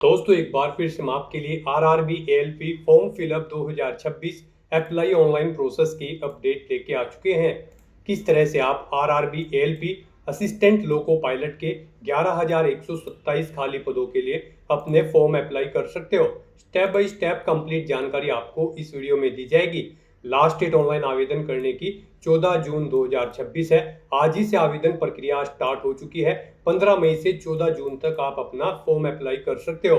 दोस्तों एक बार फिर से हम आपके लिए RRB ALP form fill up 2026 apply online process की अपडेट लेके आ चुके हैं। किस तरह से आप RRB ALP assistant loco pilot के 11,127 खाली पदों के लिए अपने फॉर्म अप्लाई कर सकते हो। स्टेप बाय स्टेप कंप्लीट जानकारी आपको इस वीडियो में दी जाएगी। लास्ट डेट ऑनलाइन आवेदन करने की 14 जून 2026 है। आज ही से आवेदन प्रक्रिया स्टार्ट हो चुकी है। 15 मई से 14 जून तक आप अपना फॉर्म अप्लाई कर सकते हो।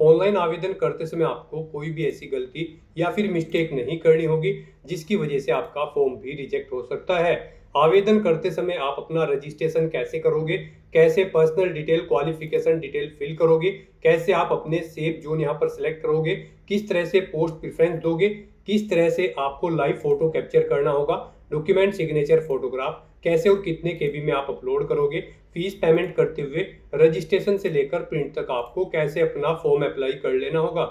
ऑनलाइन आवेदन करते समय आपको कोई भी ऐसी गलती या फिर मिस्टेक नहीं करनी होगी जिसकी वजह से आपका फॉर्म भी रिजेक्ट हो सकता है। आवेदन करते समय आप अपना रजिस्ट्रेशन कैसे करोगे, कैसे personal detail qualification detail fill करोगे, कैसे आप अपने सेफ जोन यहाँ पर सिलेक्ट करोगे, किस तरह से पोस्ट प्रेफरेंस दोगे, किस तरह से आपको लाइव फोटो कैप्चर करना होगा, डॉक्यूमेंट सिग्नेचर फोटोग्राफ कैसे और कितने केबी में आप अपलोड करोगे, फीस पेमेंट करते हुए रजिस्ट्रेशन से लेकर प्रिंट तक आपको कैसे अपना फॉर्म अप्लाई कर लेना होगा।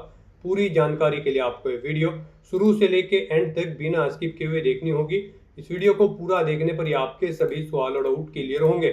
पूरी जानकारी के लिए आपको ये वीडियो शुरू से लेके एंड तक बिना स्किप किए हुए देखनी होगी। इस वीडियो को पूरा देखने पर ही आपके सभी सवाल और डाउट क्लियर होंगे।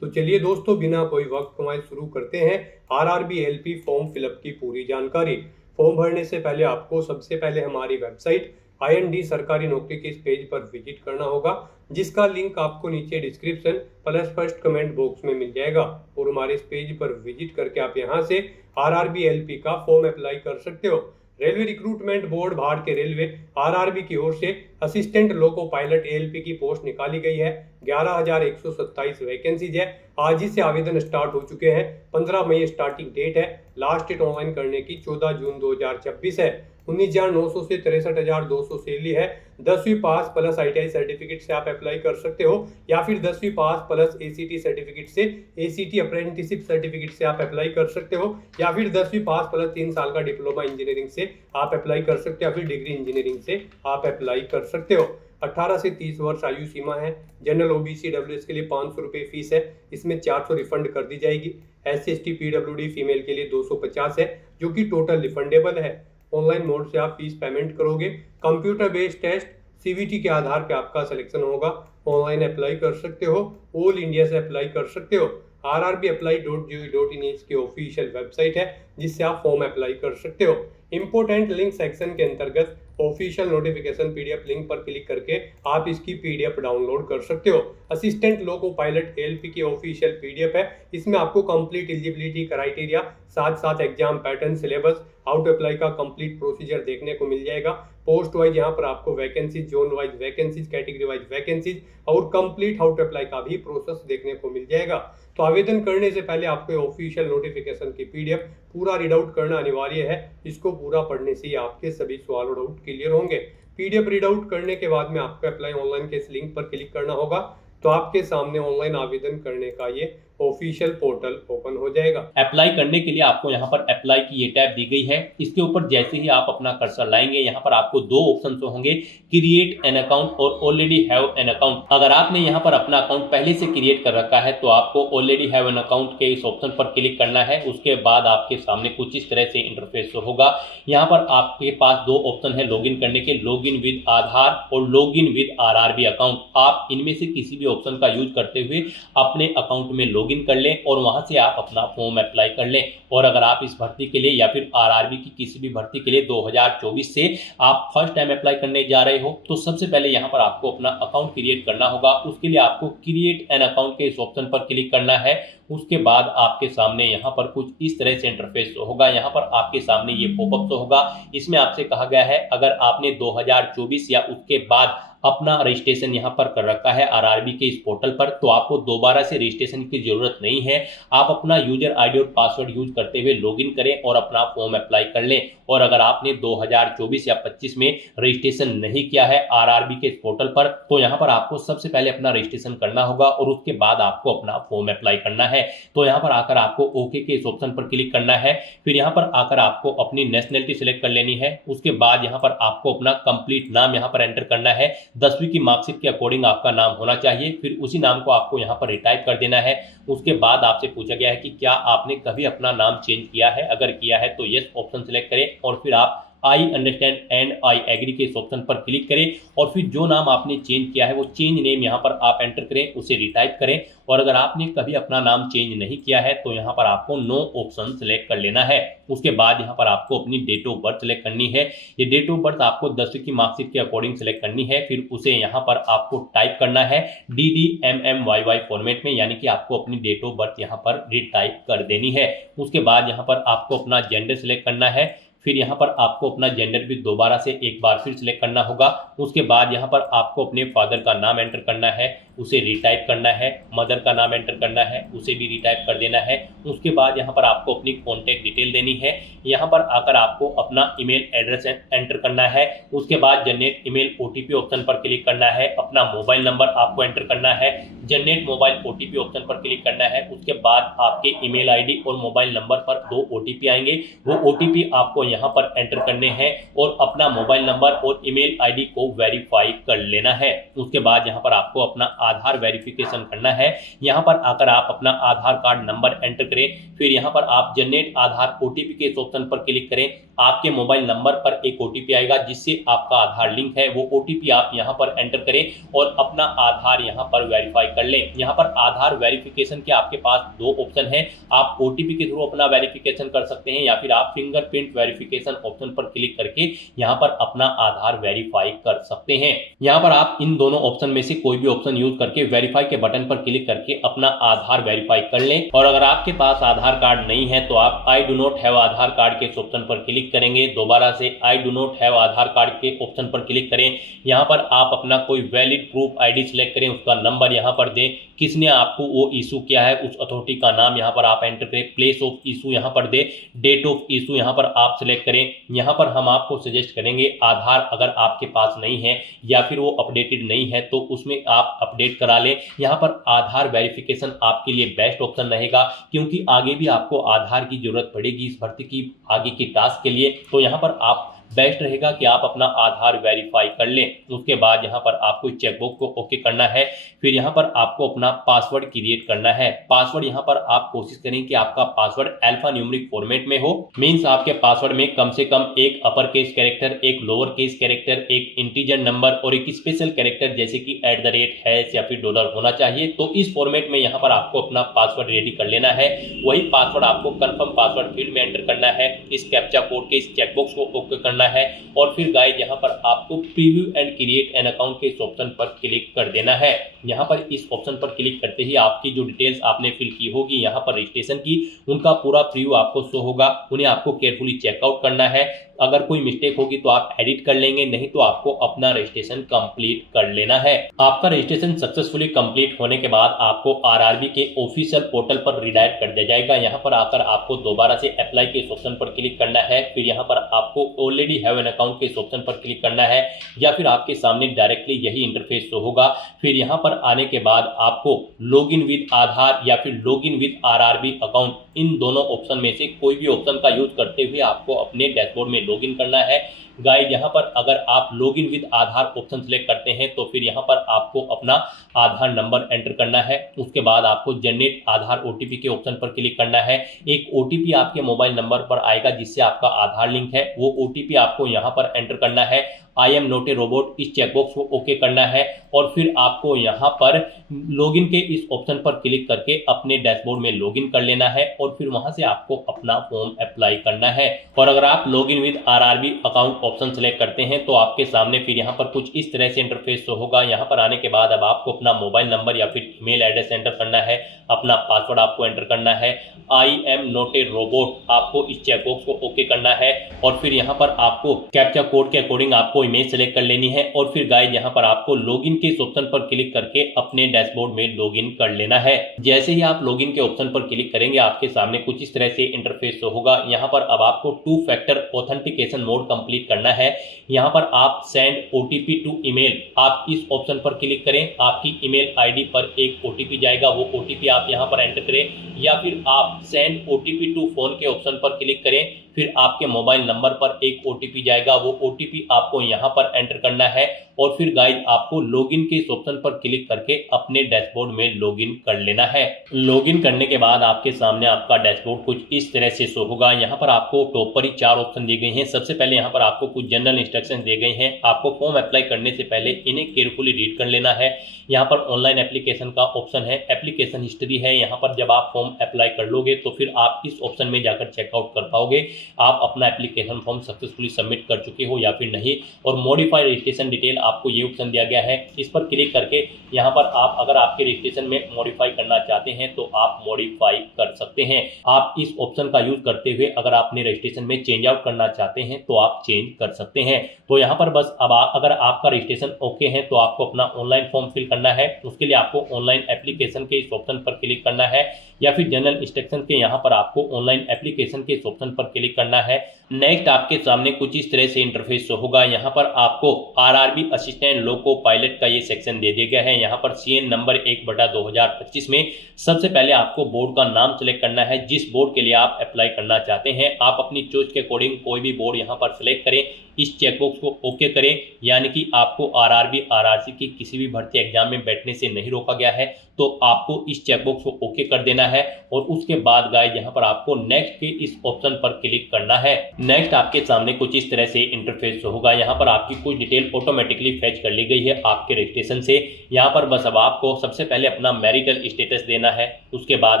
तो चलिए दोस्तों बिना कोई वक्त गंवाए शुरू करते हैं आरआरबी एएलपी फॉर्म फिलअप की पूरी जानकारी। फॉर्म भरने से पहले आपको सबसे पहले हमारी वेबसाइट IND सरकारी नौकरी के इस पेज पर विजिट करना होगा, जिसका लिंक आपको नीचे description plus first comment box में मिल जाएगा। और हमारे इस पेज पर विजिट करके आप यहां से आरआरबी एएलपी का फॉर्म अप्लाई कर सकते हो। रेलवे रिक्रूटमेंट बोर्ड भारतीय रेलवे आरआरबी की ओर से असिस्टेंट लोको पायलट एएलपी की पोस्ट निकाली गई है। 11,127 वैकेंसीज है। आज ही से आवेदन स्टार्ट हो चुके हैं। 15 मई स्टार्टिंग डेट है। लास्ट डेट ऑनलाइन करने की 14 जून 2026 है। 19,900 से 63,200 सैलरी है। 10वीं पास प्लस ITI सर्टिफिकेट से आप अप्लाई कर सकते हो, या फिर 10वीं पास प्लस ACT सर्टिफिकेट से ACT अप्रेंटिसशिप सर्टिफिकेट से आप अप्लाई कर सकते हो, या फिर 10वीं पास प्लस 3 साल का डिप्लोमा इंजीनियरिंग से आप अप्लाई कर सकते हो, या फिर डिग्री इंजीनियरिंग से आप अप्लाई कर सकते हो। 18 से 30 वर्ष आयु सीमा है। जनरल OBC WS के लिए 500 रुपये फीस है, इसमें 400 रिफंड कर दी जाएगी। SC ST PWD फीमेल के लिए 250 है, जो कि टोटल रिफंडेबल है। ऑनलाइन मोड से आप फीस पेमेंट करोगे। कंप्यूटर बेस्ड टेस्ट CVT के आधार पे आपका सिलेक्शन होगा। ऑनलाइन अप्लाई कर सकते हो, ऑल इंडिया से अप्लाई कर सकते हो। rrbapply.gov.in इसकी ऑफिशियल वेबसाइट है, जिससे आप फॉर्म अप्लाई कर सकते हो। इंपोर्टेंट लिंक सेक्शन के अंतर्गत ऑफिशियल नोटिफिकेशन PDF लिंक पर क्लिक करके आप इसकी PDF डाउनलोड कर सकते हो। असिस्टेंट लोको पायलट एएलपी की ऑफिशियल PDF है। इसमें आपको कंप्लीट एलिजिबिलिटी क्राइटेरिया, साथ साथ exam pattern, syllabus, how to apply का कंप्लीट प्रोसीजर देखने को मिल जाएगा। पोस्ट वाइज यहाँ पर आपको vacancies, zone wise vacancies, category wise vacancies और कंप्लीट हाउ टू अप्लाई का भी प्रोसेस देखने को मिल जाएगा। तो आवेदन करने से पहले आपको ऑफिशियल नोटिफिकेशन की PDF पूरा रीड आउट करना अनिवार्य है। इसको पूरा पढ़ने से ही आपके सभी सवाल और डाउट क्लियर होंगे। PDF रीड आउट करने के बाद में आपको अप्लाई ऑनलाइन के इस लिंक पर क्लिक करना होगा, तो आपके सामने ऑनलाइन आवेदन करने का ये ऑफिशियल पोर्टल ओपन हो जाएगा। अप्लाई करने के लिए आपको यहाँ पर अप्लाई की ये टैब दी गई है। इसके ऊपर जैसे ही आप अपना कर्सर लाएंगे, यहाँ पर आपको दो ऑप्शन होंगे, क्रिएट एन अकाउंट और ऑलरेडी हैव एन अकाउंट। अगर आपने यहाँ पर अपना अकाउंट पहले से क्रिएट कर रखा है तो आपको ऑलरेडी हैव एन अकाउंट के इस ऑप्शन पर क्लिक करना है। उसके बाद आपके सामने कुछ इस तरह से इंटरफेस होगा। यहाँ पर आपके पास दो ऑप्शन है लॉगिन करने के, लॉगिन विद आधार और लॉगिन विद आरआरबी अकाउंट। आप इनमें से किसी भी ऑप्शन का यूज करते हुए अपने अकाउंट में लॉगिन कर लें और वहां से आप अपना फॉर्म अप्लाई कर लें। और अगर आप इस भर्ती के लिए या फिर आरआरबी की किसी भी भर्ती के लिए 2024 से आप फर्स्ट टाइम अप्लाई करने जा रहे हो, तो सबसे पहले यहां पर आपको अपना अकाउंट क्रिएट करना होगा। उसके लिए आपको क्रिएट एन अकाउंट के इस ऑप्शन पर क्लिक करना है। उसके बाद आपके सामने यहाँ पर कुछ इस तरह से इंटरफेस होगा। यहाँ पर आपके सामने ये पॉपअप होगा। इसमें आपसे कहा गया है अगर आपने 2024 या उसके बाद अपना रजिस्ट्रेशन यहाँ पर कर रखा है आरआरबी के इस पोर्टल पर, तो आपको दोबारा से रजिस्ट्रेशन की जरूरत नहीं है। आप अपना यूजर ID और पासवर्ड यूज करते हुए लॉगिन करें और अपना फॉर्म अप्लाई कर लें। और अगर आपने 2024 या 25 में रजिस्ट्रेशन नहीं किया है आरआरबी के इस पोर्टल पर, तो यहाँ पर आपको सबसे पहले अपना रजिस्ट्रेशन करना होगा और उसके बाद आपको अपना फॉर्म अप्लाई करना है। तो यहाँ पर आकर आपको ओके के इस ऑप्शन पर क्लिक करना है। फिर यहाँ पर आकर आपको अपनी नेशनलिटी सिलेक्ट कर लेनी है। उसके बाद यहाँ पर आपको अपना कंप्लीट नाम यहाँ पर एंटर करना है। 10वीं की मार्कशीट के अकॉर्डिंग आपका नाम होना चाहिए। फिर उसी नाम को आपको यहाँ पर रिटाइप कर देना है। उसके बाद आपसे पूछा गया है कि क्या आपने कभी अपना नाम चेंज किया है, अगर किया है तो यस ऑप्शन सिलेक्ट करें और फिर आप I understand and I agree के इस ऑप्शन पर क्लिक करें और फिर जो नाम आपने चेंज किया है वो चेंज नेम यहाँ पर आप एंटर करें, उसे रिटाइप करें। और अगर आपने कभी अपना नाम चेंज नहीं किया है तो यहाँ पर आपको नो ऑप्शन सेलेक्ट कर लेना है। उसके बाद यहाँ पर आपको अपनी डेट ऑफ बर्थ सेलेक्ट करनी है। ये डेट ऑफ बर्थ आपको 10वीं की मार्कशीट के अकॉर्डिंग सेलेक्ट करनी है। फिर उसे यहाँ पर आपको टाइप करना है DDMMYY फॉर्मेट में, यानी कि आपको अपनी डेट ऑफ बर्थ यहाँ पर रिटाइप कर देनी है। उसके बाद यहाँ पर आपको अपना जेंडर सेलेक्ट करना है। फिर यहाँ पर आपको अपना जेंडर भी दोबारा से एक बार फिर सिलेक्ट करना होगा। उसके बाद यहाँ पर आपको अपने फादर का नाम एंटर करना है, उसे रिटाइप करना है। मदर का नाम एंटर करना है, उसे भी रिटाइप कर देना है। उसके बाद यहाँ पर आपको अपनी कॉन्टैक्ट डिटेल देनी है। यहाँ पर आकर आपको अपना ईमेल एड्रेस एंटर करना है। उसके बाद जनरेट ईमेल OTP ऑप्शन पर क्लिक करना है। अपना मोबाइल नंबर आपको एंटर करना है, जनरेट मोबाइल OTP ऑप्शन पर क्लिक करना है। उसके बाद आपके ईमेल ID और मोबाइल नंबर पर 2 OTP आएंगे, वो OTP आपको यहाँ पर एंटर करने हैं और अपना मोबाइल नंबर और ईमेल ID को वेरीफाई कर लेना है। उसके बाद यहाँ पर आपको अपना आधार वेरिफिकेशन करना है। यहाँ पर आकर आप अपना आधार कार्ड नंबर एंटर करें। फिर यहाँ पर आप जनरेट आधार OTP के इस ऑप्शन पर क्लिक करें। आपके मोबाइल नंबर पर एक OTP आएगा जिससे आपका आधार लिंक है, वो OTP आप यहाँ पर एंटर करें और अपना आधार यहाँ पर वेरीफाई कर लें। यहाँ पर आधार वेरिफिकेशन के आपके पास 2 ऑप्शन है। आप OTP के थ्रू अपना वेरिफिकेशन कर सकते हैं या फिर आप फिंगरप्रिंट वेरिफिकेशन ऑप्शन पर क्लिक करके यहाँ पर अपना आधार वेरीफाई कर सकते हैं। यहाँ पर आप इन दोनों ऑप्शन में से कोई भी ऑप्शन यूज करके वेरीफाई के बटन पर क्लिक करके अपना आधार वेरीफाई कर लें। और अगर आपके पास आधार कार्ड नहीं है तो आप I do not have Aadhaar card के ऑप्शन पर क्लिक करेंगे। दोबारा से I do not have Aadhaar card के ऑप्शन पर क्लिक करें। यहाँ पर आप अपना कोई वैलिड प्रूफ ID सिलेक्ट करें, उसका नंबर यहाँ पर दें, किसने आपको वो इशू किया है उस अथॉरिटी का नाम यहाँ पर आप एंटर करें, प्लेस ऑफ इशू यहाँ पर दे, डेट ऑफ इशू यहाँ पर आप सिलेक्ट करें। यहाँ पर हम आपको सजेस्ट करेंगे आधार अगर आपके पास नहीं है या फिर वो अपडेटेड नहीं है तो उसमें आप अपडेट करा लें। यहाँ पर आधार वेरिफिकेशन आपके लिए बेस्ट ऑप्शन रहेगा क्योंकि आगे भी आपको आधार की जरूरत पड़ेगी इस भर्ती की आगे की टास्क के लिए। तो यहाँ पर आप बेस्ट रहेगा कि आप अपना आधार वेरीफाई कर लें। उसके बाद यहाँ पर आपको चेकबॉक्स को ओके करना है। फिर यहाँ पर आपको अपना पासवर्ड क्रिएट करना है। पासवर्ड यहाँ पर आप कोशिश करें कि आपका पासवर्ड अल्फा न्यूमेरिक फॉर्मेट में हो, मींस आपके पासवर्ड में कम से कम एक अपर केस कैरेक्टर, एक लोअर केस कैरेक्टर, एक इंटीजर नंबर और एक स्पेशल कैरेक्टर जैसे कि @ या फिर डॉलर होना चाहिए। तो इस फॉर्मेट में यहाँ पर आपको अपना पासवर्ड रेडी कर लेना है। वही पासवर्ड आपको कंफर्म पासवर्ड फील्ड में एंटर करना है। इस कैप्चा कोड के इस चेकबॉक्स को ओके करना है और फिर गाइस यहाँ पर आपको preview and create an account के इस ऑप्शन पर क्लिक कर देना है। यहाँ पर इस ऑप्शन पर क्लिक करते ही आपकी जो डिटेल्स आपने फिल की होगी यहाँ पर रजिस्ट्रेशन की, उनका पूरा प्रीव्यू आपको शो होगा। उन्हें आपको केयरफुली चेकआउट करना है। अगर कोई मिस्टेक होगी तो आप एडिट कर लेंगे, नहीं तो आपको अपना रजिस्ट्रेशन कंप्लीट कर लेना है। आपका रजिस्ट्रेशन सक्सेसफुली कंप्लीट होने के बाद आपको RRB के ऑफिशियल पोर्टल पर रिडायरेक्ट कर दिया जाएगा। यहाँ पर आकर आपको दोबारा से अप्लाई के ऑप्शन पर क्लिक करना है। फिर यहाँ पर आपको ऑलरेडी हैव एन अकाउंट के ऑप्शन पर क्लिक करना है या फिर आपके सामने डायरेक्टली यही इंटरफेस शो होगा। फिर यहाँ पर आने के बाद आपको लॉगिन विद आधार या फिर लॉगिन विद RRB अकाउंट, इन दोनों ऑप्शन में से कोई भी ऑप्शन का यूज करते हुए आपको अपने डैशबोर्ड में लॉगिन करना है। गाइस यहाँ पर अगर आप login with Aadhaar option select करते हैं तो फिर यहाँ पर आपको अपना आधार नंबर एंटर करना है। उसके बाद आपको जनरेट आधार OTP के ऑप्शन पर क्लिक करना है। एक OTP आपके मोबाइल नंबर पर आएगा जिससे आपका आधार लिंक है, वो OTP आपको यहाँ पर एंटर करना है। I am not a robot इस चेकबॉक्स को ओके करना है और फिर आपको यहाँ पर लॉगिन के इस ऑप्शन पर क्लिक करके अपने डैशबोर्ड में लॉगिन कर लेना है और फिर वहां से आपको अपना फॉर्म अप्लाई करना है। और अगर आप login with RRB account option select करते हैं तो आपके सामने फिर यहाँ पर कुछ इस तरह से इंटरफेस होगा। यहाँ पर आने के बाद अब आपको अपना मोबाइल नंबर या फिर ईमेल एड्रेस एंटर करना है, अपना पासवर्ड आपको एंटर करना है। I am not a robot आपको इस चेकबॉक्स को ओके करना है और फिर यहाँ पर आपको कैप्चा कोड के अकॉर्डिंग आपको इमेज सेलेक्ट कर लेनी है और फिर गाइस यहाँ पर आपको लॉगिन के इस ऑप्शन पर क्लिक करके अपने डैशबोर्ड में लॉगिन कर लेना है। जैसे ही आप लॉगिन के ऑप्शन पर क्लिक करेंगे आपके सामने कुछ इस तरह से इंटरफेस होगा। यहाँ पर अब आपको 2 फैक्टर ऑथेंटिकेशन मोड कंप्लीट करना है। यहाँ पर आप सेंड OTP टू ईमेल, आप इस ऑप्शन पर क्लिक करें। आपकी ईमेल ID पर एक OTP जाएगा, वो OTP आप यहाँ पर एंटर करें या फिर आप सेंड OTP टू फोन के ऑप्शन पर क्लिक करें। फिर आपके मोबाइल नंबर पर एक OTP जाएगा, वो OTP आपको यहाँ पर एंटर करना है और फिर गाइज आपको लॉगिन के इस ऑप्शन पर क्लिक करके अपने डैशबोर्ड में लॉगिन कर लेना है। लॉगिन करने के बाद आपके सामने आपका डैशबोर्ड कुछ इस तरह से शो होगा। यहाँ पर आपको टॉप पर ही 4 ऑप्शन दिए गए हैं। सबसे पहले यहाँ पर आपको कुछ जनरल इंस्ट्रक्शन दिए गए हैं। आपको फॉर्म अप्लाई करने से पहले इन्हें केयरफुली रीड कर लेना है। यहाँ पर ऑनलाइन एप्लीकेशन का ऑप्शन है, एप्लीकेशन हिस्ट्री है। यहाँ पर जब आप फॉर्म अप्लाई कर लोगे तो फिर आप इस ऑप्शन में जाकर चेकआउट कर पाओगे आप अपना एप्लीकेशन फॉर्म सक्सेसफुली सबमिट कर चुके हो या फिर नहीं। और मॉडिफाई रजिस्ट्रेशन डिटेल आपको ये ऑप्शन दिया गया है। इस पर क्लिक करके यहाँ पर आप अगर आपके रजिस्ट्रेशन में मॉडिफाई करना चाहते हैं तो आप मॉडिफाई कर सकते हैं। आप इस ऑप्शन का यूज करते हुए अगर आपने रजिस्ट्रेशन में चेंज आउट करना चाहते हैं तो आप चेंज कर सकते हैं। तो यहाँ पर बस अब अगर आपका रजिस्ट्रेशन ओके है तो आपको अपना ऑनलाइन फॉर्म फिल करना है। उसके लिए आपको ऑनलाइन एप्लीकेशन के इस ऑप्शन पर क्लिक करना है या फिर जनरल इंस्ट्रक्शन के यहाँ पर आपको ऑनलाइन एप्लीकेशन के इस ऑप्शन पर क्लिक करना है। नेक्स्ट आपके सामने कुछ इस तरह से इंटरफेस होगा। यहाँ पर आपको RRB असिस्टेंट लोको पायलट का ये सेक्शन दे दिया गया है। यहाँ पर CN नंबर 1/2025 में सबसे पहले आपको बोर्ड का नाम सेलेक्ट करना है जिस बोर्ड के लिए आप अप्लाई करना चाहते हैं। आप अपनी चॉइस के अकॉर्डिंग कोई भी बोर्ड यहाँ पर सिलेक्ट करें, इस चेकबॉक्स को ओके करें, यानी कि आपको RRB RRC की किसी भी भर्ती एग्जाम में बैठने से नहीं रोका गया है। तो आपको इस चेकबॉक्स को ओके कर देना है और उसके बाद गाइस यहाँ पर आपको नेक्स्ट के इस ऑप्शन पर क्लिक करना है। नेक्स्ट आपके सामने कुछ इस तरह से इंटरफेस होगा। यहाँ पर आपकी कुछ डिटेल ऑटोमेटिकली फेच कर ली गई है आपके रजिस्ट्रेशन से। यहाँ पर बस अब आपको सबसे पहले अपना मैरिटल स्टेटस देना है, उसके बाद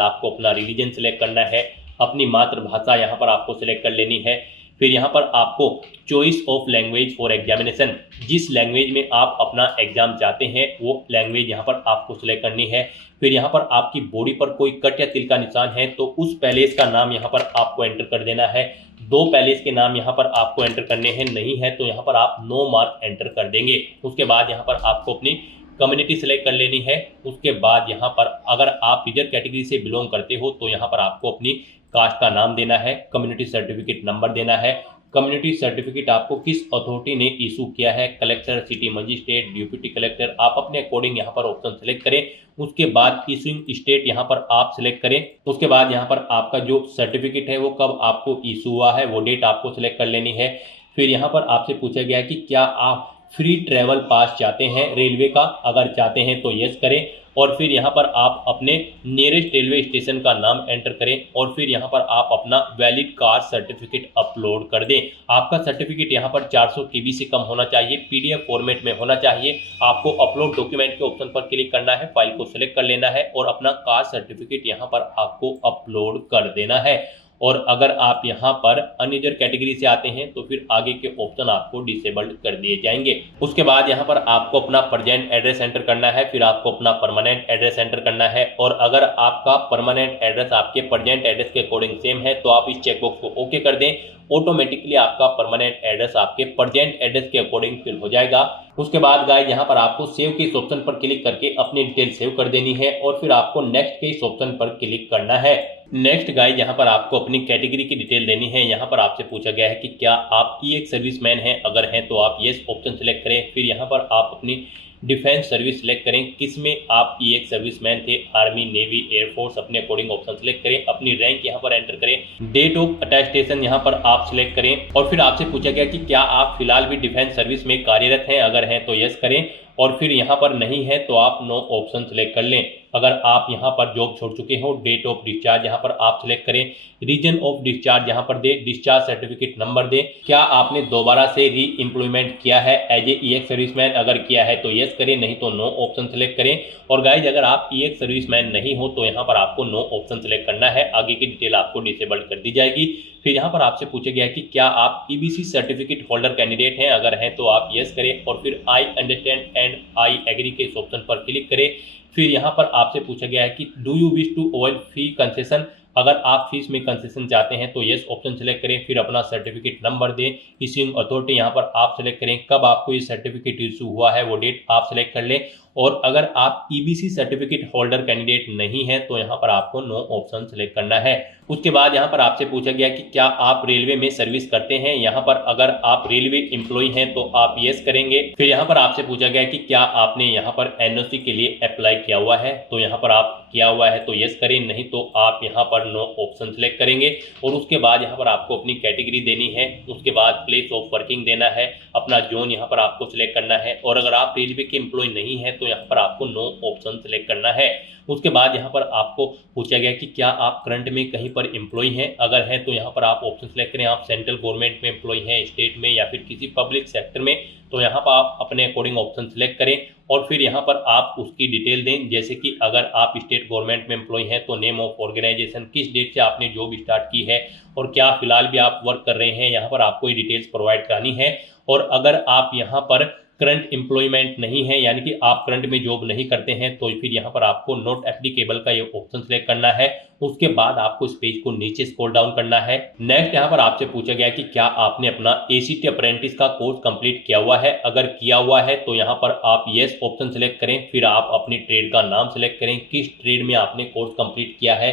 आपको अपना रिलीजन सिलेक्ट करना है, अपनी मातृभाषा यहाँ पर आपको सिलेक्ट कर लेनी है। फिर यहाँ पर आपको choice of language for examination, जिस लैंग्वेज में आप अपना एग्जाम चाहते हैं वो लैंग्वेज यहाँ पर आपको सिलेक्ट करनी है। फिर यहाँ पर आपकी बॉडी पर कोई कट या तिल का निशान है तो उस पैलेस का नाम यहाँ पर आपको एंटर कर देना है। 2 पैलेस के नाम यहाँ पर आपको एंटर करने हैं, नहीं है तो यहाँ पर आप नो मार्क एंटर कर देंगे। उसके बाद यहाँ पर आपको अपनी कम्युनिटी सेलेक्ट कर लेनी है। उसके बाद यहाँ पर अगर आप रिजर्व कैटेगरी से बिलोंग करते हो तो यहाँ पर आपको अपनी कास्ट का नाम देना है, कम्युनिटी सर्टिफिकेट नंबर देना है। कम्युनिटी सर्टिफिकेट आपको किस अथॉरिटी ने इशू किया है, collector, city magistrate, deputy collector, आप अपने अकॉर्डिंग यहाँ पर ऑप्शन सेलेक्ट करें। उसके बाद इशूइंग स्टेट यहाँ पर आप सिलेक्ट करें। उसके बाद यहाँ पर आपका जो सर्टिफिकेट है वो कब आपको इशू हुआ है वो डेट आपको सिलेक्ट कर लेनी है। फिर यहाँ पर आपसे पूछा गया है कि क्या आप फ्री ट्रेवल पास चाहते हैं रेलवे का, अगर चाहते हैं तो यस करें। और फिर यहाँ पर आप अपने नियरेस्ट रेलवे स्टेशन का नाम एंटर करें और फिर यहाँ पर आप अपना वैलिड कास्ट सर्टिफिकेट अपलोड कर दें। आपका सर्टिफिकेट यहाँ पर 400 KB से कम होना चाहिए, PDF फॉर्मेट में होना चाहिए। आपको अपलोड डॉक्यूमेंट के ऑप्शन पर क्लिक करना है, फाइल को सिलेक्ट कर लेना है और अपना कास्ट सर्टिफिकेट यहाँ पर आपको अपलोड कर देना है। और अगर आप यहाँ पर अनरिजर्व कैटेगरी से आते हैं तो फिर आगे के ऑप्शन आपको डिसेबल्ड कर दिए जाएंगे। उसके बाद यहाँ पर आपको अपना प्रेजेंट एड्रेस एंटर करना है, फिर आपको अपना परमानेंट एड्रेस एंटर करना है। और अगर आपका परमानेंट एड्रेस आपके प्रेजेंट एड्रेस के अकॉर्डिंग सेम है तो आप इस चेकबॉक्स को ओके कर दें। ऑटोमेटिकली आपका परमानेंट एड्रेस आपके प्रेजेंट एड्रेस के अकॉर्डिंग फिल हो जाएगा। उसके बाद गाइस यहाँ पर आपको सेव के इस ऑप्शन पर क्लिक करके अपनी डिटेल सेव कर देनी है और फिर आपको नेक्स्ट के इस ऑप्शन पर क्लिक करना है। नेक्स्ट गाइस यहाँ पर आपको अपनी कैटेगरी की डिटेल देनी है। यहाँ पर आपसे पूछा गया है कि क्या आप EX सर्विसमैन हैं, अगर हैं तो आप यस ऑप्शन सेलेक्ट करें। फिर यहाँ पर आप अपनी डिफेंस सर्विस सिलेक्ट करें, किसमें आप EX सर्विसमैन थे, आर्मी, नेवी, एयरफोर्स, अपने अकॉर्डिंग ऑप्शन सेलेक्ट करें। अपनी रैंक यहाँ पर एंटर करें, डेट ऑफ अटेस्टेशन यहाँ पर आप सिलेक्ट करें। और फिर आपसे पूछा गया कि क्या आप फिलहाल भी डिफेंस सर्विस में कार्यरत हैं, अगर हैं तो यस करें और फिर यहाँ पर नहीं है तो आप नो ऑप्शन सेलेक्ट कर लें। अगर आप यहाँ पर जॉब छोड़ चुके हो, डेट ऑफ डिस्चार्ज यहाँ पर आप सिलेक्ट करें, रीजन ऑफ डिस्चार्ज यहाँ पर दे, डिस्चार्ज सर्टिफिकेट नंबर दे। क्या आपने दोबारा से री एम्प्लॉयमेंट किया है एज ए EX सर्विसमैन, अगर किया है तो यस करें, नहीं तो नो ऑप्शन सेलेक्ट करें। और गाइज अगर आप EX सर्विसमैन नहीं हो तो यहाँ पर आपको नो ऑप्शन सेलेक्ट करना है, आगे की डिटेल आपको डिसेबल्ड कर दी जाएगी। फिर यहाँ पर आपसे पूछा गया है कि क्या आप EBC सर्टिफिकेट होल्डर कैंडिडेट हैं, अगर हैं तो आप यस करें और फिर I understand and I agree के इस ऑप्शन पर क्लिक करें। फिर यहाँ पर आपसे पूछा गया है कि do you wish to avoid fee concession, अगर आप फीस में कंसेशन चाहते हैं तो यस ऑप्शन सेलेक्ट करें। फिर अपना सर्टिफिकेट नंबर दें, इश्यूइंग अथॉरिटी यहाँ पर आप सेलेक्ट करें, कब आपको ये सर्टिफिकेट इशू हुआ है वो डेट आप सेलेक्ट कर लें। और अगर आप ईबीसी सर्टिफिकेट होल्डर कैंडिडेट नहीं है तो यहाँ पर आपको नो ऑप्शन सेलेक्ट करना है। उसके बाद यहाँ पर आपसे पूछा गया कि क्या आप रेलवे में सर्विस करते हैं। यहाँ पर अगर आप रेलवे एम्प्लॉय हैं तो आप यस करेंगे। फिर यहाँ पर आपसे पूछा गया कि क्या आपने यहाँ पर एनओसी के लिए अप्लाई किया हुआ है, तो यहाँ पर आप किया हुआ है तो यस करें, नहीं तो आप यहाँ पर नो ऑप्शन सेलेक्ट करेंगे। और उसके बाद यहाँ पर आपको अपनी कैटेगरी देनी है, उसके बाद प्लेस ऑफ वर्किंग देना है, अपना जोन यहाँ पर आपको सिलेक्ट करना है। और अगर आप रेलवे के एम्प्लॉय नहीं है तो यहाँ पर आपको नो ऑप्शन सेलेक्ट करना है। उसके बाद यहाँ पर आपको पूछा गया कि क्या आप करंट में कहीं पर एम्प्लॉय हैं, अगर हैं तो यहाँ पर आप ऑप्शन सेलेक्ट करें। आप सेंट्रल गवर्नमेंट में एम्प्लॉय हैं, स्टेट में या फिर किसी पब्लिक सेक्टर में, तो यहाँ पर आप अपने अकॉर्डिंग ऑप्शन सेलेक्ट करें और फिर यहाँ पर आप उसकी डिटेल दें। जैसे कि अगर आप स्टेट गवर्नमेंट में एम्प्लॉय हैं तो नेम ऑफ ऑर्गेनाइजेशन, किस डेट से आपने जॉब स्टार्ट की है और क्या फिलहाल भी आप वर्क कर रहे हैं, यहाँ पर आपको ये डिटेल्स प्रोवाइड करानी है। और अगर आप यहाँ पर करंट एम्प्लॉयमेंट नहीं है, यानी कि आप करंट में जॉब नहीं करते हैं, तो फिर यहाँ पर आपको नॉट एप्लीकेबल का ये ऑप्शन सेलेक्ट करना है। उसके बाद आपको इस पेज को नीचे स्क्रॉल डाउन करना है। नेक्स्ट यहाँ पर आपसे पूछा गया कि क्या आपने अपना एसीटी अप्रेंटिस का कोर्स कंप्लीट किया हुआ है। अगर किया हुआ है तो यहाँ पर आप यस ऑप्शन सेलेक्ट करें। फिर आप अपनी ट्रेड का नाम सेलेक्ट करें, किस ट्रेड में आपने कोर्स कंप्लीट किया है,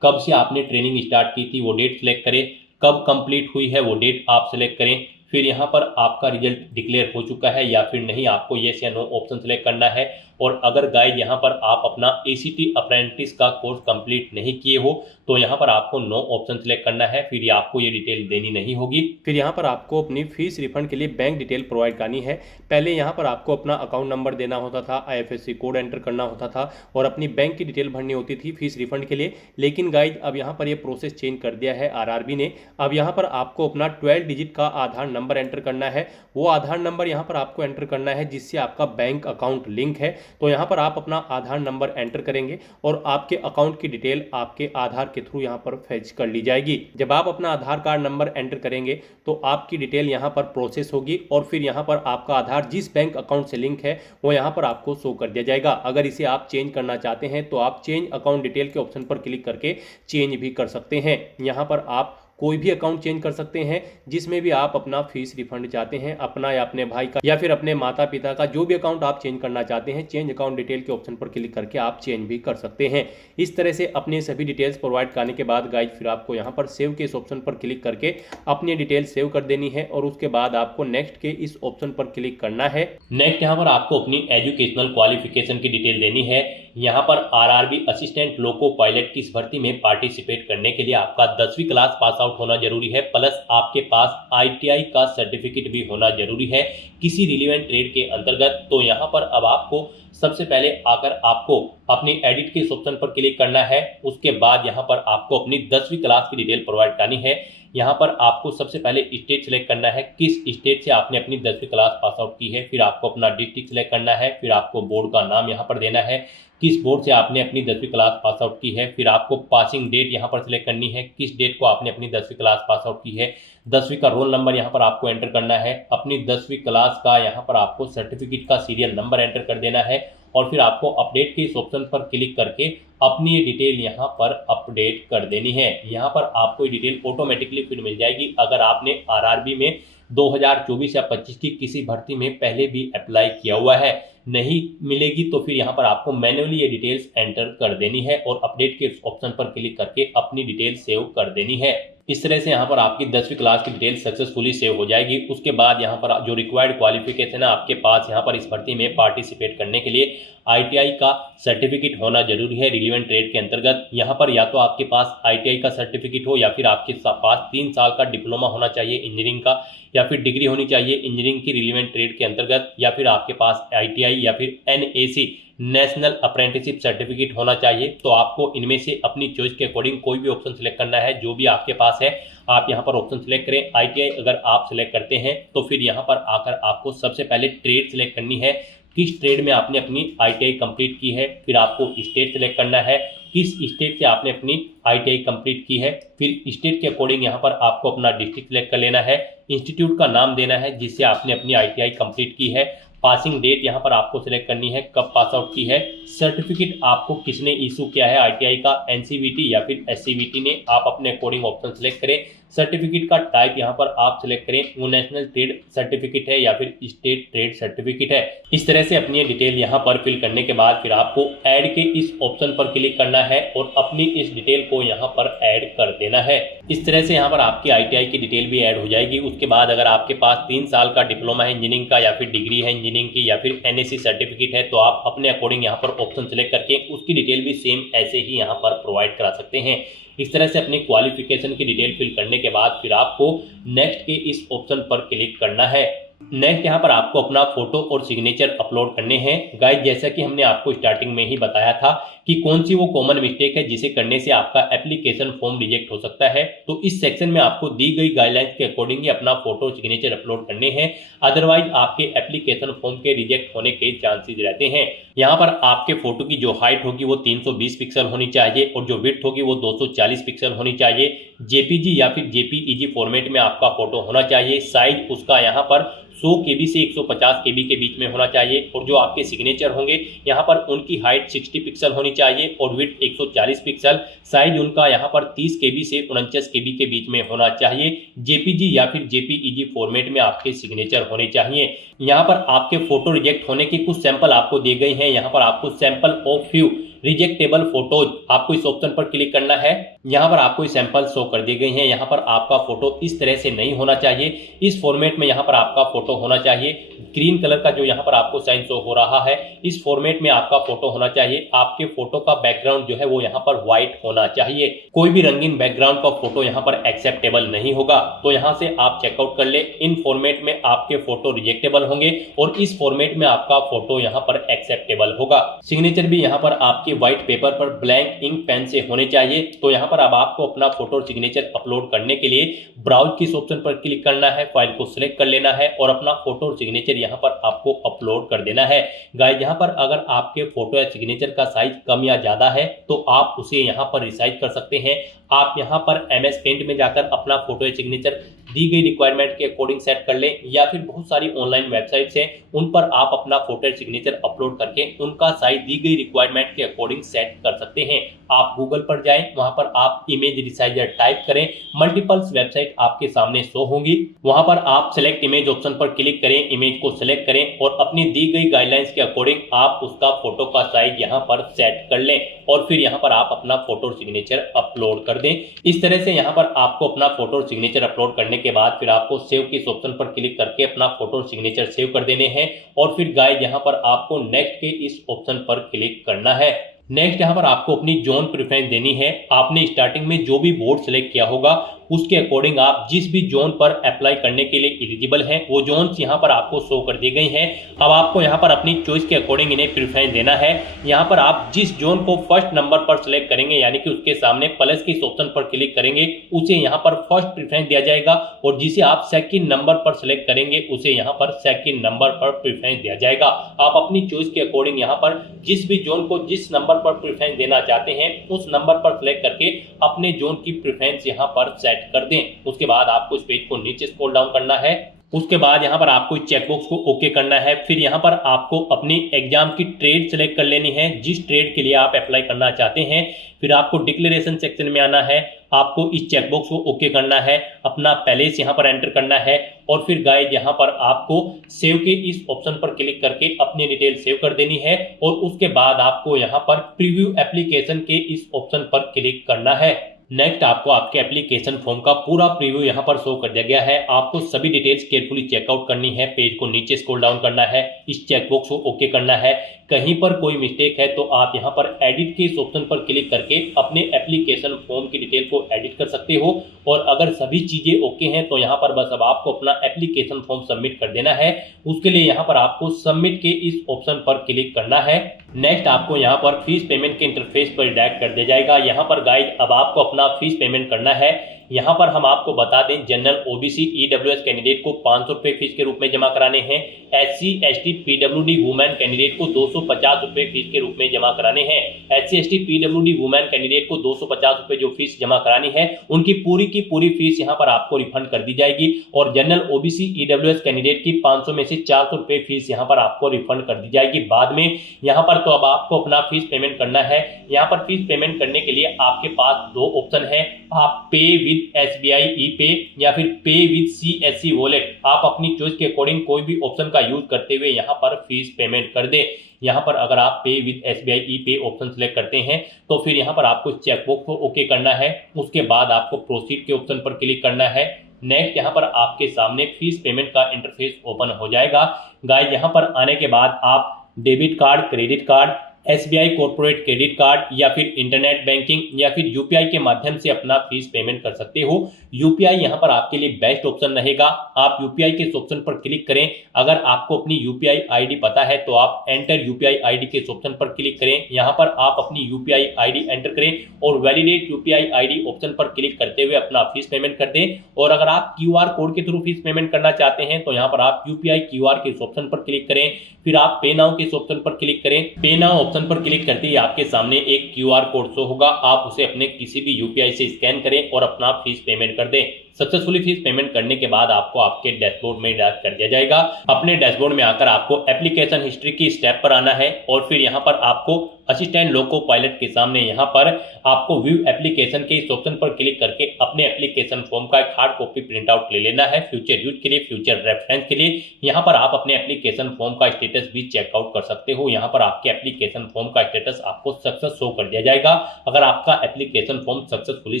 कब से आपने ट्रेनिंग स्टार्ट की थी वो डेट सेलेक्ट करें, कब कंप्लीट हुई है वो डेट आप सेलेक्ट करें। फिर यहाँ पर आपका रिजल्ट डिक्लेयर हो चुका है या फिर नहीं, आपको येस या नो ऑप्शन सेलेक्ट करना है। और अगर गाइड यहाँ पर आप अपना एसीटी अप्रेंटिस का कोर्स कंप्लीट नहीं किए हो तो यहाँ पर आपको नो ऑप्शन सेलेक्ट करना है। फिर आपको ये डिटेल देनी नहीं होगी। फिर यहाँ पर आपको अपनी फीस रिफंड के लिए बैंक डिटेल प्रोवाइड करनी है। पहले यहाँ पर आपको अपना अकाउंट नंबर देना होता था, IFSC कोड एंटर करना होता था और अपनी बैंक की डिटेल भरनी होती थी फीस रिफंड के लिए। लेकिन गाइड अब यहाँ पर ये प्रोसेस चेंज कर दिया है RRB ने। अब यहाँ पर आपको अपना 12 डिजिट का आधार नंबर एंटर करना है। वो आधार नंबर यहाँ पर आपको एंटर करना है जिससे आपका बैंक अकाउंट लिंक है। तो यहाँ पर आप अपना आधार नंबर एंटर करेंगे और आपके अकाउंट की डिटेल आपके आधार के थ्रू यहाँ पर फेच कर ली जाएगी। जब आप अपना आधार कार्ड नंबर एंटर करेंगे तो आपकी डिटेल यहाँ पर प्रोसेस होगी और फिर यहाँ पर आपका आधार जिस बैंक अकाउंट से लिंक है वो यहाँ पर आपको शो कर दिया जाएगा। अगर इसे आप चेंज करना चाहते हैं तो आप चेंज अकाउंट डिटेल के ऑप्शन पर क्लिक करके चेंज भी कर सकते हैं। यहाँ पर आप कोई भी अकाउंट चेंज कर सकते हैं जिसमें भी आप अपना फीस रिफंड चाहते हैं, अपना या अपने भाई का या फिर अपने माता पिता का, जो भी अकाउंट आप चेंज करना चाहते हैं, चेंज अकाउंट डिटेल के ऑप्शन पर क्लिक करके आप चेंज भी कर सकते हैं। इस तरह से अपने सभी डिटेल्स प्रोवाइड करने के बाद गाइज फिर आपको यहाँ पर सेव के इस ऑप्शन पर क्लिक करके अपनी डिटेल सेव कर देनी है और उसके बाद आपको नेक्स्ट के इस ऑप्शन पर क्लिक करना है। नेक्स्ट यहाँ पर आपको अपनी एजुकेशनल क्वालिफिकेशन की डिटेल देनी है। यहाँ पर RRB असिस्टेंट लोको पायलट की इस भर्ती में पार्टिसिपेट करने के लिए आपका 10वीं क्लास पास आउट होना जरूरी है, प्लस आपके पास ITI का सर्टिफिकेट भी होना जरूरी है किसी रिलेवेंट ट्रेड के अंतर्गत। तो यहाँ पर अब आपको सबसे पहले आकर आपको अपनी एडिट के इस ऑप्शन पर क्लिक करना है। उसके बाद यहाँ पर आपको अपनी 10वीं क्लास की डिटेल प्रोवाइड करनी है। यहाँ पर आपको सबसे पहले स्टेट सिलेक्ट करना है, किस स्टेट से आपने अपनी 10वीं क्लास पास आउट की है। फिर आपको अपना डिस्ट्रिक्ट सिलेक्ट करना है। फिर आपको बोर्ड का नाम यहाँ पर देना है, किस बोर्ड से आपने अपनी 10वीं क्लास पास आउट की है। फिर आपको पासिंग डेट यहाँ पर सिलेक्ट करनी है, किस डेट को आपने अपनी 10वीं क्लास पास आउट की है। 10वीं का रोल नंबर यहाँ पर आपको एंटर करना है। अपनी 10वीं क्लास का यहाँ पर आपको सर्टिफिकेट का सीरियल नंबर एंटर कर देना है और फिर आपको अपडेट के इस ऑप्शन पर क्लिक करके अपनी ये डिटेल यहाँ पर अपडेट कर देनी है। यहाँ पर आपको ये डिटेल ऑटोमेटिकली फिर मिल जाएगी। अगर आपने RRB में 2024 या 25 की किसी भर्ती में पहले भी अप्लाई किया हुआ है, नहीं मिलेगी तो फिर यहाँ पर आपको मैन्युअली ये डिटेल्स एंटर कर देनी है और अपडेट के ऑप्शन पर क्लिक करके अपनी डिटेल सेव कर देनी है। इस तरह से यहाँ पर आपकी 10वीं क्लास की डिटेल सक्सेसफुली सेव हो जाएगी। उसके बाद यहाँ पर जो रिक्वायर्ड क्वालिफिकेशन है आपके पास, यहाँ पर इस भर्ती में पार्टिसिपेट करने के लिए ITI का सर्टिफिकेट होना जरूरी है रिलेवेंट ट्रेड के अंतर्गत। यहाँ पर या तो आपके पास ITI का सर्टिफिकेट हो या फिर आपके पास 3 साल का डिप्लोमा होना चाहिए इंजीनियरिंग का, या फिर डिग्री होनी चाहिए इंजीनियरिंग की रिलेवेंट ट्रेड के अंतर्गत, या फिर आपके पास ITI या फिर NAC नेशनल अप्रेंटिसशिप सर्टिफिकेट होना चाहिए। तो आपको इनमें से अपनी चॉइस के अकॉर्डिंग कोई भी ऑप्शन सिलेक्ट करना है, जो भी आपके पास है आप यहाँ पर ऑप्शन सिलेक्ट करें। ITI अगर आप सिलेक्ट करते हैं तो फिर यहाँ पर आकर आपको सबसे पहले ट्रेड सिलेक्ट करनी है, किस ट्रेड में आपने अपनी ITI कंप्लीट की है। फिर आपको स्टेट सिलेक्ट करना है, किस स्टेट से आपने अपनी ITI कंप्लीट की है। फिर स्टेट के अकॉर्डिंग यहाँ पर आपको अपना डिस्ट्रिक्ट सिलेक्ट कर लेना है, इंस्टीट्यूट का नाम देना है जिससे आपने अपनी ITI कंप्लीट की है, पासिंग डेट यहाँ पर आपको सिलेक्ट करनी है, कब पास आउट की है, सर्टिफिकेट आपको किसने इशू किया है ITI का, NCVT या फिर SCVT ने, आप अपने अकॉर्डिंग ऑप्शन सिलेक्ट करें। सर्टिफिकेट का टाइप यहाँ पर आप सिलेक्ट करें, वो नेशनल ट्रेड सर्टिफिकेट है या फिर स्टेट ट्रेड सर्टिफिकेट है। इस तरह से अपनी डिटेल यहाँ पर फिल करने के बाद फिर आपको ऐड के इस ऑप्शन पर क्लिक करना है और अपनी इस डिटेल को यहाँ पर ऐड कर देना है। इस तरह से यहाँ पर आपकी ITI की डिटेल भी ऐड हो जाएगी। उसके बाद अगर आपके पास 3 साल का डिप्लोमा है इंजीनियरिंग का या फिर डिग्री है इंजीनियरिंग की या फिर NSC सर्टिफिकेट है तो आप अपने अकॉर्डिंग यहाँ पर ऑप्शन सेलेक्ट करके उसकी डिटेल भी सेम ऐसे ही यहाँ पर प्रोवाइड करा सकते हैं। इस तरह से अपनी क्वालिफिकेशन की डिटेल फिल करने के बाद फिर आपको नेक्स्ट के इस ऑप्शन पर क्लिक करना है। नेक्स्ट यहाँ पर आपको अपना फोटो और सिग्नेचर अपलोड करने हैं। गाइस, जैसा कि हमने आपको स्टार्टिंग में ही बताया था कि कौन सी वो कॉमन मिस्टेक है जिसे करने से आपका एप्लीकेशन फॉर्म रिजेक्ट हो सकता है, तो इस सेक्शन में आपको दी गई गाइडलाइंस के अकॉर्डिंग ही अपना फोटो सिग्नेचर अपलोड करने हैं, अदरवाइज आपके एप्लीकेशन फॉर्म के रिजेक्ट होने के चांसेस रहते हैं। यहाँ पर आपके फोटो की जो हाइट होगी वो 320 पिक्सल होनी चाहिए और जो विड्थ होगी वो 240 पिक्सल होनी चाहिए। JPG या फिर JPEG फॉर्मेट में आपका फोटो होना चाहिए। साइज उसका यहाँ पर 100 KB से 150 KB के बीच में होना चाहिए और जो आपके सिग्नेचर होंगे यहाँ पर उनकी हाइट 60 पिक्सल होनी चाहिए और विड्थ 140 पिक्सल। साइज उनका यहाँ पर 30 KB से 49 KB के बीच में होना चाहिए। JPG या फिर JPEG फॉर्मेट में आपके सिग्नेचर होने चाहिए। यहाँ पर आपके फोटो रिजेक्ट होने के कुछ सैंपल आपको दिए गए हैं। यहाँ पर आपको सैंपल ऑफ फ्यू रिजेक्टेबल फोटोज आपको इस ऑप्शन पर क्लिक करना है। यहाँ पर आपको सैंपल शो कर दिए गए हैं। यहाँ पर आपका फोटो इस तरह से नहीं होना चाहिए, इस फॉर्मेट में यहाँ पर आपका फोटो होना चाहिए। ग्रीन कलर का जो यहाँ पर आपको साइन शो हो रहा है इस फॉर्मेट में आपका फोटो होना चाहिए। आपके फोटो का बैकग्राउंड जो है वो यहाँ पर व्हाइट होना चाहिए। कोई भी रंगीन बैकग्राउंड का फोटो यहाँ पर एक्सेप्टेबल नहीं होगा। तो यहाँ से आप चेकआउट कर ले, इन फॉर्मेट में आपके फोटो रिजेक्टेबल होंगे और इस फॉर्मेट में आपका फोटो यहाँ पर एक्सेप्टेबल होगा। सिग्नेचर भी यहाँ पर आपके व्हाइट पेपर पर ब्लैंक इंक पेन से होने चाहिए। तो यहाँ पर अब आपको अपना फोटो और सिग्नेचर अपलोड करने के लिए ब्राउज किस ऑप्शन पर क्लिक करना है, फाइल को सिलेक्ट कर लेना है और अपना फोटो और सिग्नेचर यहाँ पर आपको अपलोड कर देना है। गाइस, यहाँ पर अगर आपके फोटो या सिग्नेचर का साइज कम या ज्यादा है तो आप उसे यहाँ पर रिसाइज कर सकते हैं। आप यहाँ पर MS पेंट में जाकर अपना फोटो या सिग्नेचर दी गई रिक्वायरमेंट के अकॉर्डिंग सेट कर लें या फिर बहुत सारी ऑनलाइन वेबसाइट्स हैं उन पर आप अपना फोटो या सिग्नेचर अपलोड करके उनका साइज दी गई रिक्वायरमेंट के अकॉर्डिंग सेट कर सकते हैं। आप गूगल पर जाएं, वहां पर आप इमेज रिसाइजर टाइप करें, मल्टीपल्स वेबसाइट आपके सामने शो होंगी। वहां पर आप सिलेक्ट इमेज ऑप्शन पर क्लिक करें, इमेज को सिलेक्ट करें और अपनी दी गई गाइडलाइंस के अकॉर्डिंग आप उसका फोटो का साइज यहाँ पर सेट कर लें और फिर यहाँ पर आप अपना फोटो और सिग्नेचर अपलोड कर दें। इस तरह से यहाँ पर आपको अपना फोटो और सिग्नेचर अपलोड करने के बाद फिर आपको सेव के इस ऑप्शन पर क्लिक करके अपना फोटो और सिग्नेचर सेव कर देने हैं और फिर गाइस यहाँ पर आपको नेक्स्ट के इस ऑप्शन पर क्लिक करना है। नेक्स्ट यहाँ पर आपको अपनी जोन प्रेफरेंस देनी है। आपने स्टार्टिंग में जो भी बोर्ड सेलेक्ट किया होगा उसके अकॉर्डिंग आप जिस भी जोन पर अप्लाई करने के लिए एलिजिबल हैं वो जोन्स यहाँ पर आपको शो कर दी गई हैं। अब आपको यहाँ पर अपनी चॉइस के अकॉर्डिंग इन्हें प्रेफरेंस देना है। यहाँ पर आप जिस जोन को फर्स्ट नंबर पर सिलेक्ट करेंगे यानी कि उसके सामने प्लस के इस ऑप्शन पर क्लिक करेंगे उसे यहाँ पर फर्स्ट प्रेफरेंस दिया जाएगा और जिसे आप सेकंड नंबर पर सिलेक्ट करेंगे उसे यहाँ पर सेकंड नंबर पर प्रेफरेंस दिया जाएगा। आप अपनी चॉइस के अकॉर्डिंग यहाँ पर जिस भी जोन को जिस नंबर पर प्रेफरेंस देना चाहते हैं उस नंबर पर सिलेक्ट करके अपने जोन की प्रेफरेंस यहाँ पर सेट कर दें। उसके बाद आपको इस पेज को नीचे स्क्रॉल डाउन करना है। उसके बाद यहाँ पर आपको इस चेकबॉक्स को ओके करना है। फिर यहाँ पर आपको अपनी एग्जाम की ट्रेड सेलेक्ट कर लेनी है जिस ट्रेड के लिए आप अप्लाई करना चाहते हैं। फिर आपको डिक्लेरेशन सेक्शन में आना है, आपको इस चेकबॉक्स को ओके करना है, अपना पैलेस यहाँ पर एंटर करना है और फिर गाइस यहाँ पर आपको सेव के इस ऑप्शन पर क्लिक करके अपनी डिटेल सेव कर देनी है और उसके बाद आपको यहाँ पर प्रीव्यू एप्लीकेशन के इस ऑप्शन पर क्लिक करना है। नेक्स्ट आपको आपके एप्लीकेशन फॉर्म का पूरा प्रीव्यू यहाँ पर शो कर दिया गया है। आपको सभी डिटेल्स केयरफुली चेकआउट करनी है, पेज को नीचे स्क्रॉल डाउन करना है, इस चेकबॉक्स को ओके करना है। कहीं पर कोई मिस्टेक है तो आप यहाँ पर एडिट के इस ऑप्शन पर क्लिक करके अपने एप्लीकेशन फॉर्म की डिटेल को एडिट कर सकते हो और अगर सभी चीजें ओके हैं तो यहाँ पर बस अब आपको अपना एप्लीकेशन फॉर्म सबमिट कर देना है। उसके लिए यहाँ पर आपको सबमिट के इस ऑप्शन पर क्लिक करना है। नेक्स्ट आपको यहाँ पर फीस पेमेंट के इंटरफेस पर रिडायरेक्ट कर दिया जाएगा। यहाँ पर गाइड अब आपको अपना फीस पेमेंट करना है। यहाँ पर हम आपको बता दें जनरल OBC EWS कैंडिडेट को 500 रुपये फीस के रूप में जमा कराने हैं। SC ST PWD women candidate को 250 रुपये फीस के रूप में जमा कराने हैं। SC ST PWD women candidate को 250 रुपये जो फीस जमा करानी है उनकी पूरी की पूरी फीस यहाँ पर आपको रिफंड कर दी जाएगी और जनरल OBC EWS कैंडिडेट की 500 में से 400 रुपये फीस यहाँ पर आपको रिफंड कर दी जाएगी बाद में। यहाँ पर तो अब आपको अपना फीस पेमेंट करना है। यहाँ पर फीस पेमेंट करने के लिए आपके पास दो ऑप्शन है, आप पे विद विद SBI e-Pay या फिर पे विद CSC वॉलेट, आप अपनी चॉइस के अकॉर्डिंग कोई भी ऑप्शन का यूज करते हुए यहाँ पर फीस पेमेंट कर दे। यहाँ पर अगर आप पे with SBI e-Pay option select करते हैं तो फिर यहाँ पर आपको चेकबॉक्स को ओके करना है। उसके बाद आपको प्रोसीड के ऑप्शन पर क्लिक करना है। नेक्स्ट यहाँ पर आपके सामने फीस पेमेंट का इंटरफेस ओपन हो जाएगा। गाइस, यहाँ पर आने के बाद आप debit card, credit card, SBI corporate credit card या फिर इंटरनेट बैंकिंग या फिर UPI के माध्यम से अपना फीस पेमेंट कर सकते हो। UPI यहाँ पर आपके लिए बेस्ट ऑप्शन रहेगा। आप UPI के इस ऑप्शन पर क्लिक करें। अगर आपको अपनी UPI ID पता है तो आप एंटर UPI ID के इस ऑप्शन पर क्लिक करें। यहाँ पर आप अपनी UPI ID एंटर करें और वैलिडेट UPI ID ऑप्शन पर क्लिक करते हुए अपना फीस पेमेंट कर दें। और अगर आप QR कोड के थ्रू फीस पेमेंट करना चाहते हैं तो यहाँ पर आप UPI QR के इस ऑप्शन पर क्लिक करें। फिर आप पे नाउ के इस ऑप्शन पर क्लिक करें। पे नाउ ऑप्शन पर क्लिक करते ही आपके सामने एक QR कोड शो होगा। आप उसे अपने किसी भी UPI से स्कैन करें और अपना फीस पेमेंट कर दें। सक्सेसफुली फीस पेमेंट करने के बाद आपको आपके डैशबोर्ड में डायरेक्ट कर दिया जाएगा। अपने डैशबोर्ड में आकर आपको एप्लीकेशन हिस्ट्री की स्टेप पर आना है और फिर यहाँ पर आपको असिस्टेंट लोको पायलट के सामने यहाँ पर आपको व्यू एप्लीकेशन के इस ऑप्शन पर क्लिक करके अपने एप्लीकेशन फॉर्म का एक हार्ड कॉपी प्रिंट आउट ले लेना है फ्यूचर यूज के लिए, फ्यूचर रेफरेंस के लिए। यहाँ पर आप अपने एप्लीकेशन फॉर्म का स्टेटस भी चेकआउट कर सकते हो। यहाँ पर आपके एप्लीकेशन फॉर्म का स्टेटस आपको सक्सेस शो कर दिया जाएगा अगर आपका एप्लीकेशन फॉर्म सक्सेसफुली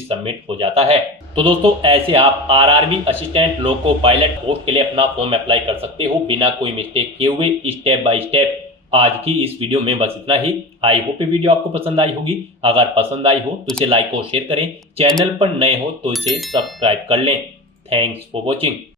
सबमिट हो जाता है। तो दोस्तों, ऐसे आप RRB assistant loco pilot post के लिए अपना फॉर्म अप्लाई कर सकते हो बिना कोई मिस्टेक किए हुए, स्टेप बाय स्टेप। आज की इस वीडियो में बस इतना ही। आई होप ये वीडियो आपको पसंद आई होगी। अगर पसंद आई हो तो इसे लाइक और शेयर करें। चैनल पर नए हो तो इसे सब्सक्राइब कर लें। Thanks for watching.